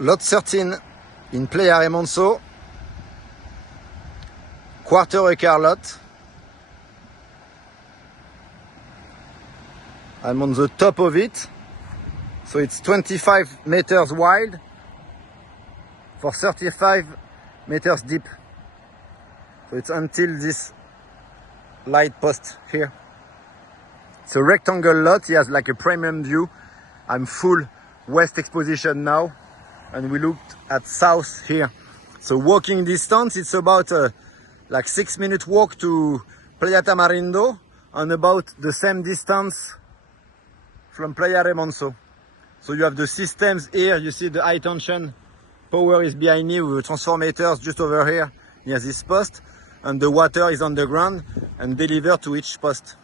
lot 13 in Playa Remanso, quarter-acre lot. I'm on the top of it, so it's 25 meters wide for 35 meters deep. So it's until this light post here. It's a rectangle lot, he has like a premium view. I'm full west exposition now, and we looked at south here. So walking distance, it's about like 6-minute walk to Playa Tamarindo, and about the same distance from Playa Remanso. So you have the systems here, you see the high tension power is behind me with the transformators just over here near this post, and the water is on the ground and delivered to each post.